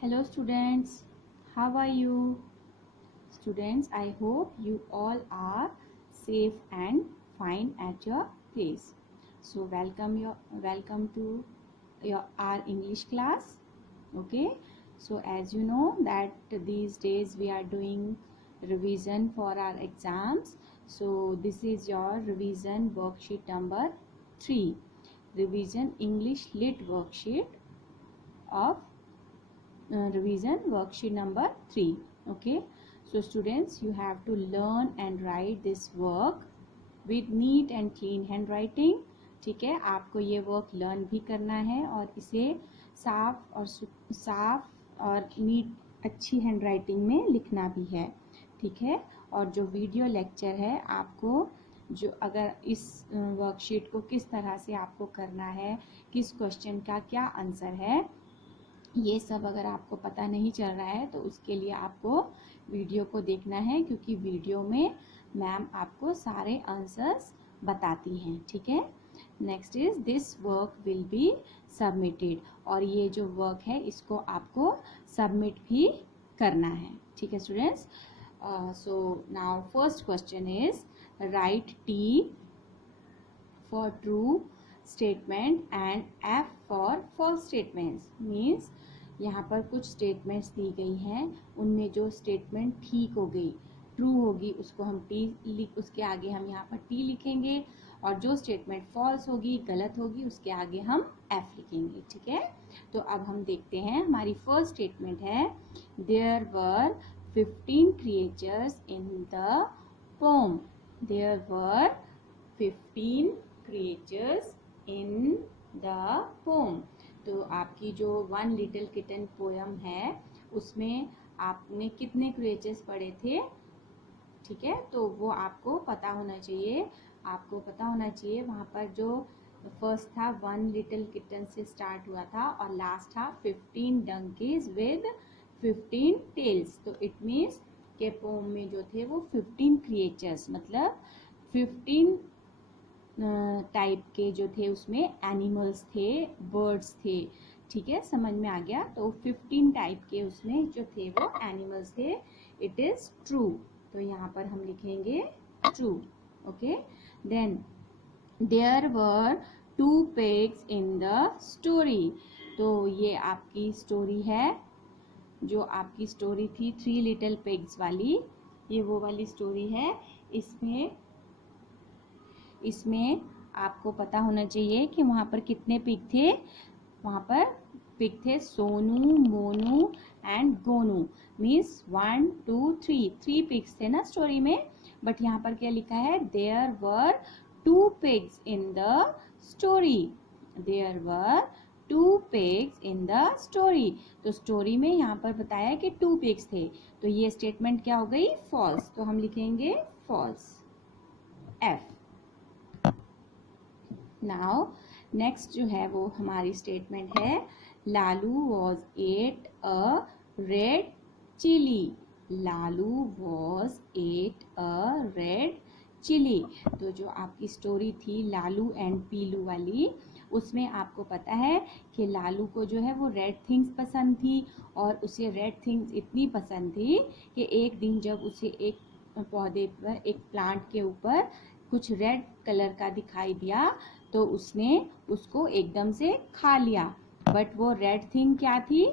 Hello students, how are you? Students, I hope you all are safe and fine at your place. So welcome to your our English class. Okay, so as you know that these days we are doing revision for our exams. So this is your revision worksheet number 3, revision English lit worksheet of revision worksheet number 3. Okay, so students, you have to learn and write this work with neat and clean handwriting. ठीक है, आपको ये work learn भी करना है और इसे साफ और नीट अच्छी हैंडराइटिंग में लिखना भी है. ठीक है, और जो वीडियो लेक्चर है आपको जो अगर इस वर्कशीट को किस तरह से आपको करना है, किस क्वेश्चन का क्या आंसर है, ये सब अगर आपको पता नहीं चल रहा है तो उसके लिए आपको वीडियो को देखना है, क्योंकि वीडियो में मैम आपको सारे आंसर्स बताती हैं. ठीक है, next is this work will be submitted, और ये जो वर्क है इसको आपको सबमिट भी करना है. ठीक है students, so now first question is write T for true statement and F for false statements. Means यहाँ पर कुछ स्टेटमेंट्स दी गई हैं, उनमें जो स्टेटमेंट ठीक हो गई, ट्रू होगी, उसको हम उसके आगे हम यहाँ पर टी लिखेंगे, और जो स्टेटमेंट फॉल्स होगी, गलत होगी, उसके आगे हम एफ लिखेंगे. ठीक है, तो अब हम देखते हैं. हमारी फर्स्ट स्टेटमेंट है there were 15 creatures in the poem. There were 15 creatures in the poem. तो आपकी जो वन लिटिल किटन पोयम है उसमें आपने कितने क्रिएचर्स पढ़े थे. ठीक है, तो वो आपको पता होना चाहिए. आपको पता होना चाहिए वहाँ पर जो फर्स्ट था वन लिटिल किटन से स्टार्ट हुआ था और लास्ट था 15 डंकीज विद 15 टेल्स. तो इट मीन्स के पोम में जो थे वो 15 क्रिएचर्स, मतलब 15 टाइप के जो थे उसमें एनिमल्स थे, बर्ड्स थे. ठीक है, समझ में आ गया. तो 15 टाइप के उसमें जो थे वो एनिमल्स थे. इट इज ट्रू, तो यहाँ पर हम लिखेंगे true. Okay, then there were 2 pigs in the story. तो ये आपकी स्टोरी है, जो आपकी स्टोरी थी 3 लिटिल पिग्स वाली, ये वो वाली स्टोरी है. इसमें आपको पता होना चाहिए कि वहाँ पर कितने पिग थे. वहाँ पर पिग थे Sonu, Monu and Gonu. Means 1 2 3 pigs थे ना स्टोरी में. बट यहाँ पर क्या लिखा है, there were 2 pigs in the story. There were 2 pigs in the story. तो स्टोरी में यहाँ पर बताया कि 2 pigs थे, तो ये स्टेटमेंट क्या हो गई, फॉल्स. तो हम लिखेंगे फॉल्स, एफ. नाउ नेक्स्ट जो है वो हमारी स्टेटमेंट है Lalu was ate a red chilli. Lalu was ate a red chilli. तो जो आपकी स्टोरी थी लालू एंड पीलू वाली, उसमें आपको पता है कि लालू को जो है वो रेड थिंग्स पसंद थी, और उसे रेड थिंग्स इतनी पसंद थी कि एक दिन जब उसे एक पौधे पर, एक प्लांट के ऊपर कुछ रेड कलर का दिखाई दिया, तो उसने उसको एकदम से खा लिया. बट वो रेड थिंग क्या थी,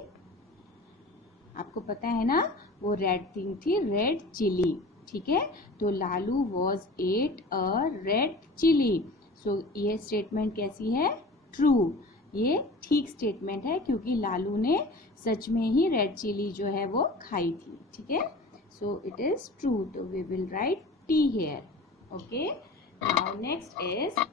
आपको पता है ना, वो रेड थिंग थी रेड चिली. ठीक है, तो Lalu was ate a red chilli. So ये स्टेटमेंट कैसी है, ट्रू. ये ठीक स्टेटमेंट है, क्योंकि लालू ने सच में ही रेड चिली जो है वो खाई थी. ठीक है, सो इट इज ट्रू. तो we will write T here. Okay, now next is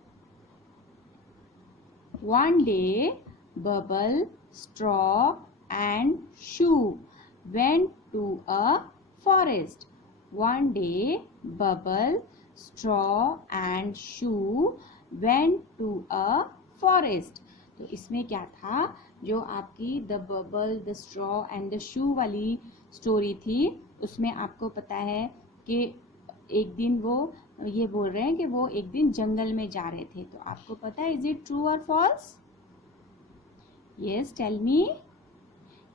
one day Bubble, Straw and Shoe went to a forest. One day Bubble, Straw and Shoe went to a forest. तो इसमें क्या था, जो आपकी the bubble, the straw and the shoe वाली story थी, उसमें आपको पता है कि एक दिन वो ये बोल रहे हैं कि वो एक दिन जंगल में जा रहे थे. तो आपको पता है, इज इट ट्रू और false? Yes, tell me.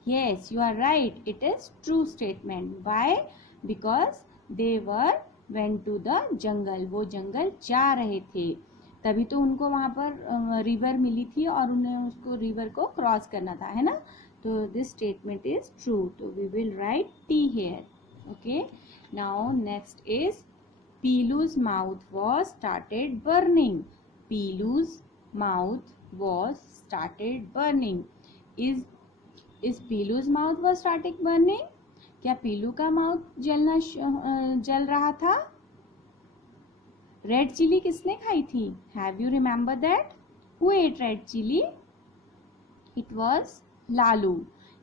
Yes, you are right. It is true statement. Why? Because they were went to the jungle. वो जंगल जा रहे थे, तभी तो उनको वहाँ पर रिवर मिली थी और उन्हें उसको रिवर को क्रॉस करना था, है ना. तो दिस स्टेटमेंट इज ट्रू. तो we will write T here. Okay. Now next is Pilu's mouth was started burning. Pilu's mouth was started burning. Is Pilu's mouth was started burning? क्या पीलू का माउथ जल रहा था? रेड चिली किसने खाई थी? Have you remember that? Who ate red chilli? It was Lalu.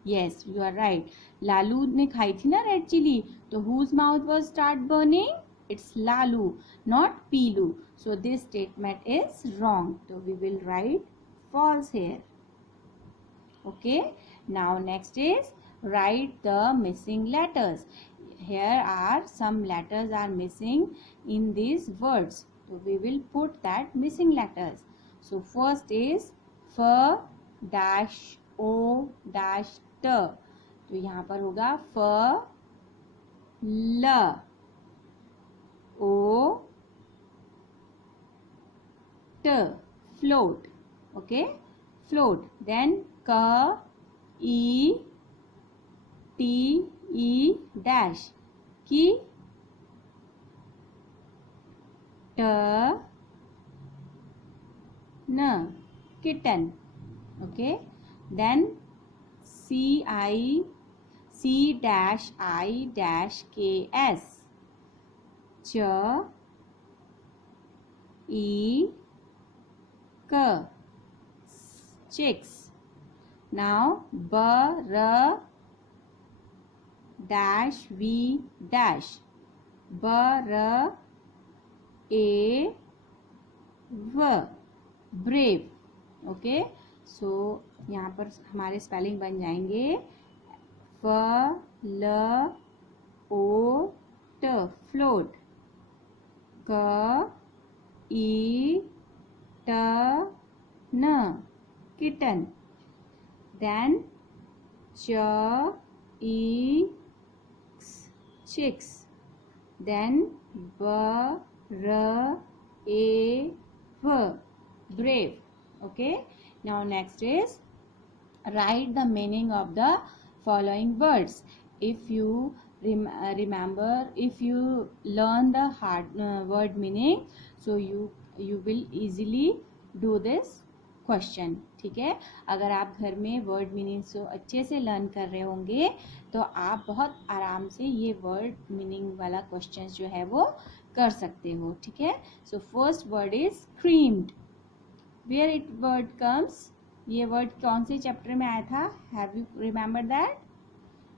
Yes, you are right. Lalu ने खाई थी ना रेड चिली. तो whose mouth was start burning? It's Lalu, not Pilu. So this statement is wrong. तो we will write false here. Okay, now next is write the missing letters. Here are some letters are missing in these words. So we will put that missing letters. So first is f dash o dash t. तो यहाँ पर होगा फ ल o t, float. Okay, float. Then k e t e dash, ki. t n, kitten. Okay. Then c dash I dash k s, ch e k, chicks. Now b r dash v dash, b r a v, brave. Okay. So यहाँ पर हमारे spelling बन जाएंगे फ ल ओ ट, float. क ई ट न, kitten. Then ch e x, chicks. Then b r a v, brave. Okay. Now next is write the meaning of the following words. If you remember, if you learn the hard word meaning, so you will easily do this question. ठीक है. अगर आप घर में word meanings को अच्छे से learn कर रहे होंगे तो आप बहुत आराम से ये वर्ड मीनिंग वाला क्वेश्चन जो है वो कर सकते हो. ठीक है. So first word is screamed. Where it word comes? ये वर्ड कौन से चैप्टर में आया था? Have you remember that?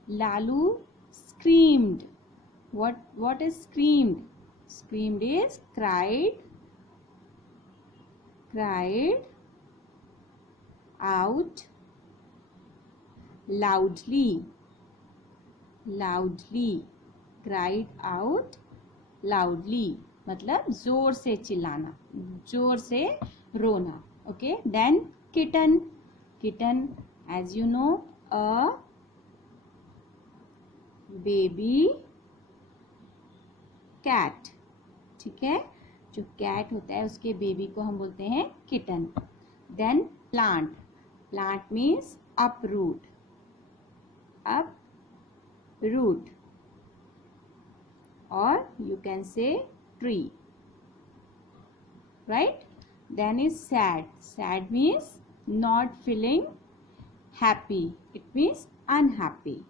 Lalu screamed. what is screamed? Screamed is cried out loudly. Cried out loudly मतलब जोर से चिल्लाना, जोर से रोना. Okay. Then kitten. as you know, a baby cat. ठीक है. जो कैट होता है उसके बेबी को हम बोलते हैं kitten. Then plant. Plant means uproot. Or you can say tree. Right? Then is sad. Sad means not feeling happy. It means unhappy.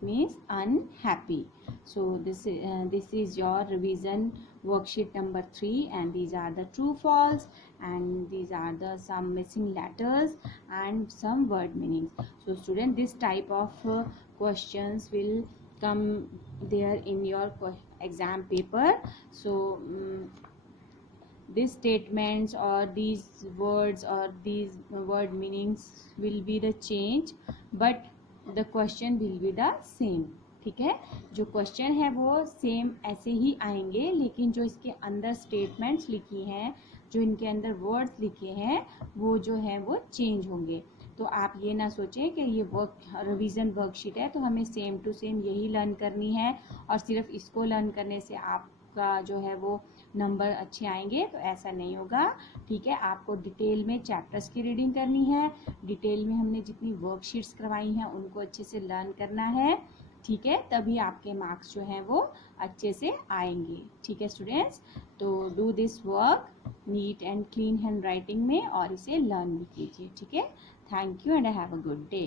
Means unhappy. So this is your revision worksheet number 3, and these are the true false, and these are the some missing letters and some word meanings. So student, this type of questions will come there in your exam paper. So these statements or these words or these word meanings will be the change, but the question will be the same. ठीक है। जो question है वो same ऐसे ही आएंगे, लेकिन जो इसके अंदर स्टेटमेंट्स लिखी हैं, जो इनके अंदर वर्ड्स लिखे हैं, वो जो है वो चेंज होंगे। तो आप ये ना सोचें कि ये रिवीजन वर्कशीट है तो हमें सेम टू सेम यही लर्न करनी है और सिर्फ इसको लर्न करने से आपका जो है वो नंबर अच्छे आएंगे, तो ऐसा नहीं होगा। ठीक है, आपको डिटेल में चैप्टर्स की रीडिंग करनी है, डिटेल में हमने जितनी वर्कशीट्स करवाई हैं उनको अच्छे से लर्न करना है। ठीक है, तभी आपके मार्क्स जो हैं वो अच्छे से आएंगे। ठीक है स्टूडेंट्स, तो do this work neat and clean hand writing में और इसे लर्न भी कीजिए। ठीक है, thank you and have a good day.